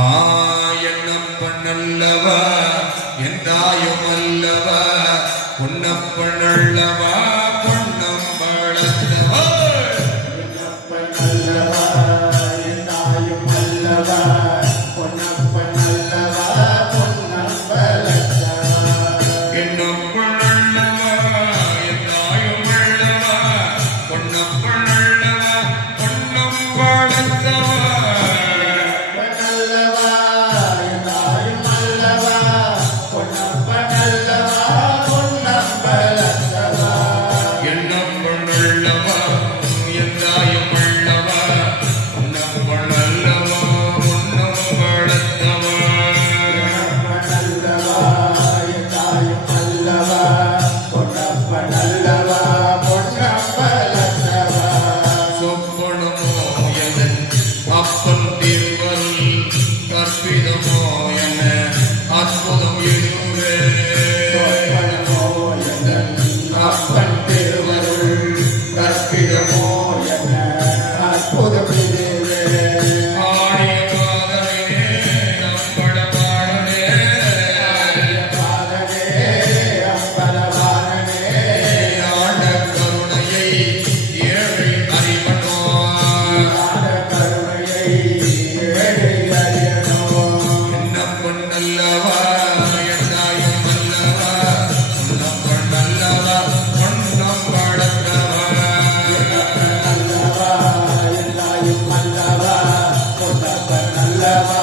ஆயனப்பன் அல்லவா? என் அற்புதம் இதுவே அப்பன் திருவருள் கற்பிதமோ Yeah.